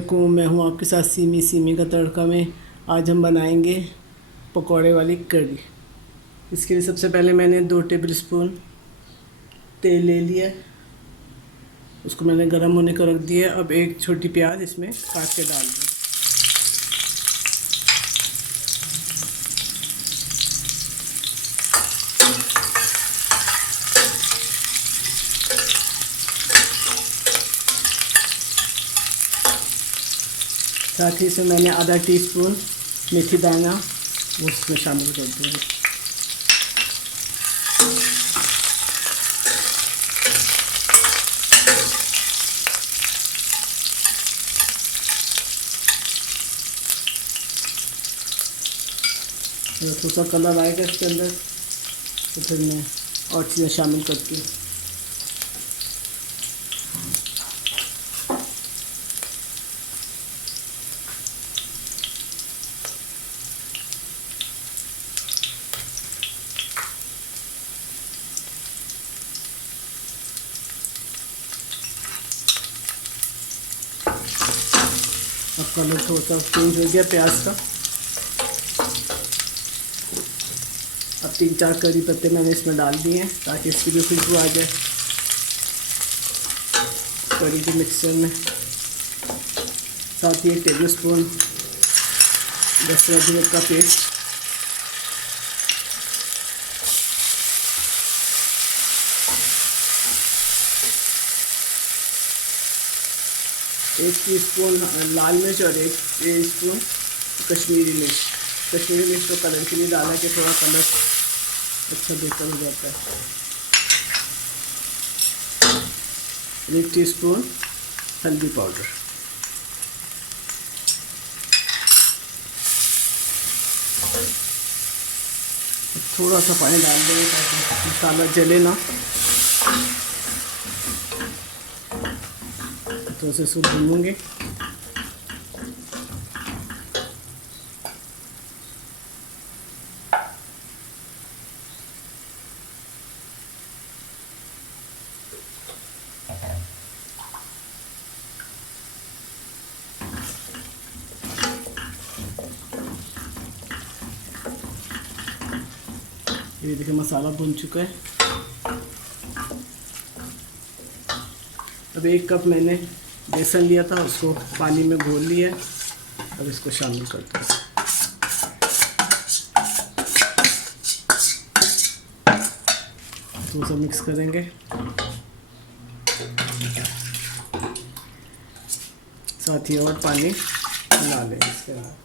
वालेकुम, मैं हूं आपके साथ सीमी का तड़का में। आज हम बनाएंगे पकौड़े वाली कढ़ी। इसके लिए सबसे पहले मैंने 2 टेबल स्पून तेल ले लिया, उसको मैंने गर्म होने को रख दिया। अब एक छोटी प्याज इसमें काट के डाल दूँ। साथ ही इसमें मैंने आधा टीस्पून मेथी दाना वो इसमें शामिल कर दूँगी। जब थोड़ा सा कलर आएगा इसके अंदर तो फिर मैं और चीज़ें शामिल करती हूँ। अब कलर थोड़ा सा चेंज हो गया प्याज का। अब 3-4 करी पत्ते मैंने इसमें डाल दिए हैं ताकि इसकी भी खुशबू आ जाए करी के मिक्सचर में। साथ ही 1 टेबल स्पून लहसुन अदरक का पेस्ट, 1 टीस्पून लाल मिर्च और 1 टीस्पून कश्मीरी मिर्च। कश्मीरी मिर्च को कलर के लिए डाला कि थोड़ा कलर अच्छा बेहतर हो जाता है। 1 टीस्पून हल्दी पाउडर। थोड़ा सा पानी डाल देंगे ताकि मसाला जले ना। तो उसे इसको भूनूंगी। ये देखिए मसाला भून चुका है। अब 1 कप मैंने बेसन लिया था, उसको पानी में घोल लिया। अब इसको शामिल करते हैं। तो सब मिक्स करेंगे। साथ ही और पानी मिला लेंगे इसके बाद।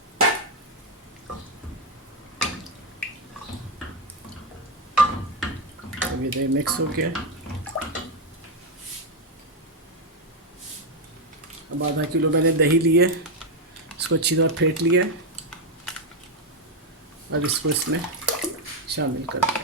अब ये मिक्स हो गया। अब आधा किलो मैंने दही लिए, इसको अच्छी तरह फेंट लिया। अब इसको इसमें शामिल कर दें।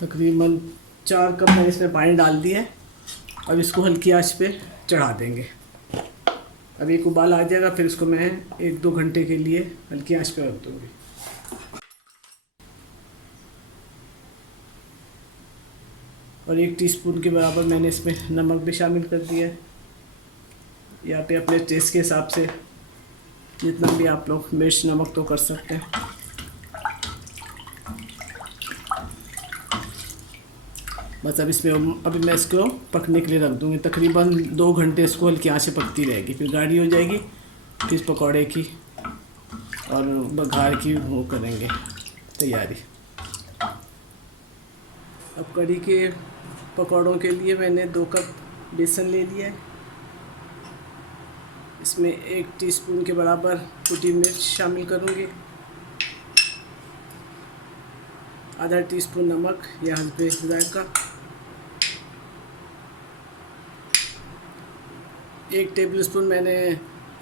तकरीबन 4 कप मैंने इसमें पानी डाल दिया है। अब इसको हल्की आंच पे चढ़ा देंगे। अब एक उबाल आ जाएगा, फिर इसको मैं 1-2 घंटे के लिए हल्की आंच पे रख दूँगी। और 1 टीस्पून के बराबर मैंने इसमें नमक भी शामिल कर दिया है। यहाँ पे अपने टेस्ट के हिसाब से जितना भी आप लोग मिर्च नमक तो कर सकते हैं। बस अब इसमें अभी मैं इसको पकने के लिए रख दूँगी। तकरीबन 2 घंटे इसको हल्की आंच से पकती रहेगी, फिर गाढ़ी हो जाएगी। फिर पकौड़े की और बघार की वो करेंगे तैयारी। अब कढ़ी के पकौड़ों के लिए मैंने 2 कप बेसन ले लिया है। इसमें 1 टीस्पून के बराबर कुटी मिर्च शामिल करूँगी, आधा टीस्पून नमक या हल्के जायका, 1 टेबल स्पून मैंने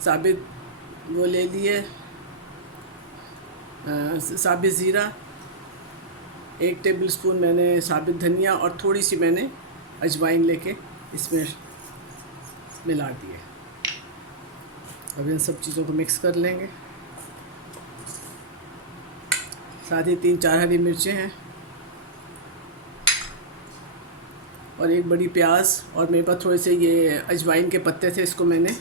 साबित वो ले लिए साबित ज़ीरा, 1 टेबल स्पून मैंने साबित धनिया और थोड़ी सी मैंने अजवाइन लेके इसमें मिला दिए। अब इन सब चीज़ों को मिक्स कर लेंगे। साथ ही 3-4 हरी मिर्चें हैं और एक बड़ी प्याज, और मेरे पास थोड़े से ये अजवाइन के पत्ते थे, इसको मैंने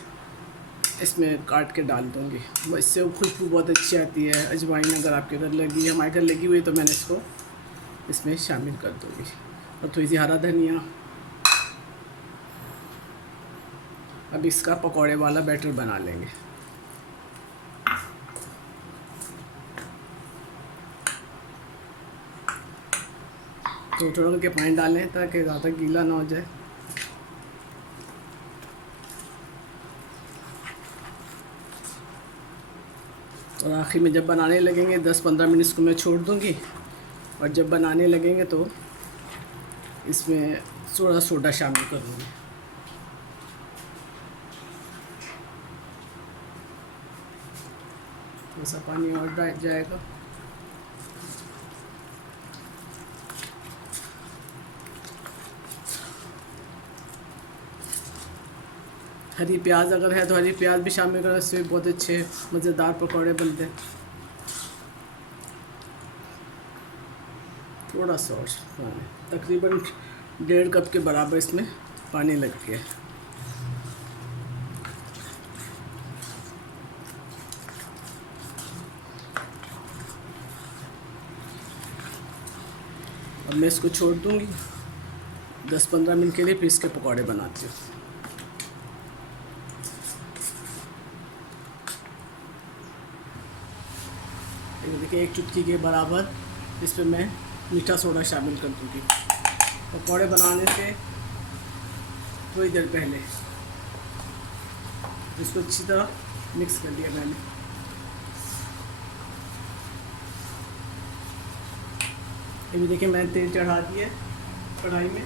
इसमें काट के डाल दूँगी। इससे खुशबू बहुत अच्छी आती है। अजवाइन अगर आपके घर लगी, हमारे घर लगी हुई, तो मैंने इसको इसमें शामिल कर दूँगी। और थोड़ी सी हरा धनिया। अब इसका पकौड़े वाला बैटर बना लेंगे। तो थोड़ा करके पानी डालें ताकि ज़्यादा गीला ना हो जाए। और आखिर में जब बनाने लगेंगे 10-15 मिनट इसको मैं छोड़ दूँगी, और जब बनाने लगेंगे तो इसमें थोड़ा सोडा शामिल करूँगी। थोड़ा सा पानी और डाल जाएगा। हरी प्याज अगर है तो हरी प्याज भी शामिल करें, इससे बहुत अच्छे मज़ेदार पकौड़े बनते हैं। थोड़ा सा और पानी, तकरीबन 1.5 कप के बराबर इसमें पानी लग गया। अब मैं इसको छोड़ दूँगी 10-15 मिनट के लिए, फिर इसके पकौड़े बनाती हूँ। देखिए 1 चुटकी के बराबर इस पर मैं मीठा सोडा शामिल कर दूँगी। पकौड़े बनाने से थोड़ी देर पहले इसको अच्छी तरह मिक्स कर लिया मैंने। ये भी देखिए मैंने तेल चढ़ा दिया कढ़ाई में।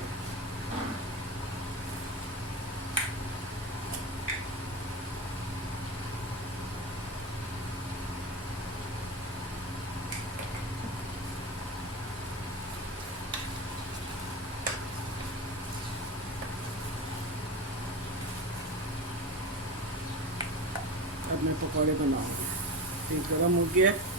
अब मैं पकौड़े बनाऊंगी। तेल गरम हो गया है।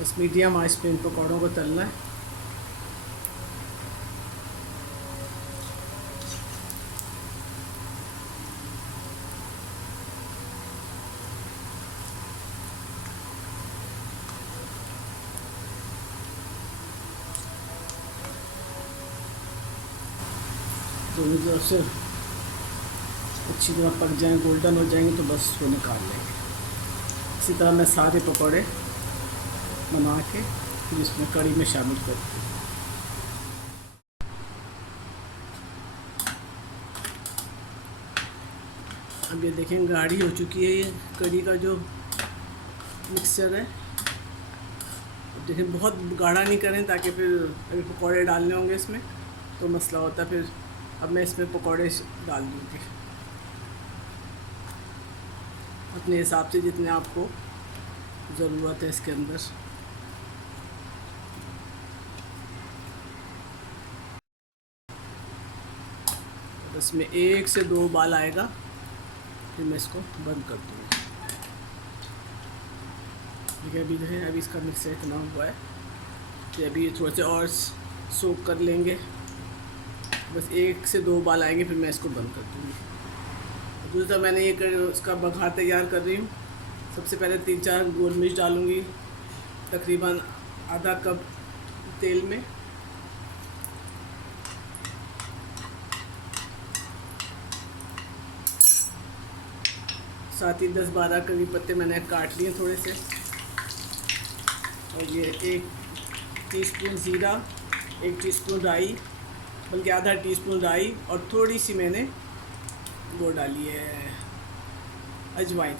बस मीडियम आंच पे इन पकौड़ों को तलना है। दोनों तरफ से अच्छी तरह पक जाएं, गोल्डन हो जाएंगे तो बस उसको निकाल लेंगे। इसी तरह मैं सारे पकौड़े बना के फिर इसमें कढ़ी में शामिल कर दूँ। अब ये देखें गाढ़ी हो चुकी है ये कढ़ी का जो मिक्सचर है। देखें बहुत गाढ़ा नहीं करें ताकि फिर अभी पकौड़े डालने होंगे इसमें तो मसला होता है फिर। अब मैं इसमें पकौड़े डाल दूँगी अपने हिसाब से जितने आपको ज़रूरत है इसके अंदर। इसमें 1 से 2 उबाल आएगा फिर मैं इसको बंद कर दूँगी। देखिए अभी जो है अभी इसका मिक्सर इतना हुआ है तो अभी ये थोड़े से और सोक कर लेंगे। बस 1 से 2 उबाल आएंगे फिर मैं इसको बंद कर दूँगी। दूसरा मैंने ये उसका बघार तैयार कर रही हूँ। सबसे पहले 3-4 गोल मिर्च डालूँगी तकरीबन आधा कप तेल में। साथ ही 10-12 करी पत्ते मैंने काट लिए थोड़े से। और ये 1 टीस्पून ज़ीरा, 1 टीस्पून राई, बल्कि आधा टीस्पून राई और थोड़ी सी मैंने वो डाली है अजवाइन।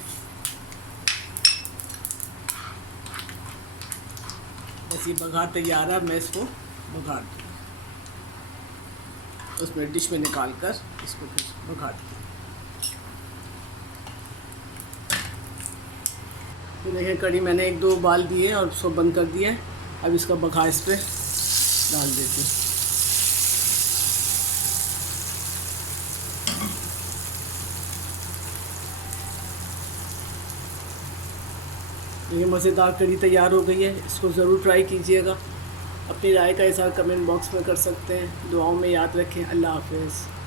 बस ये बघार तैयार है, मैं इसको बघार दूँ, उसमें डिश में निकाल कर इसको फिर बघार दूँ। तो देखिए कढ़ी मैंने 1-2 उबाल दिए और उसको बंद कर दिया है। अब इसका बघार इस पर डाल देती हूँ। ये मज़ेदार कढ़ी तैयार हो गई है, इसको ज़रूर ट्राई कीजिएगा। अपनी राय का इज़हार कमेंट बॉक्स में कर सकते हैं। दुआओं में याद रखें। अल्लाह हाफ़िज़।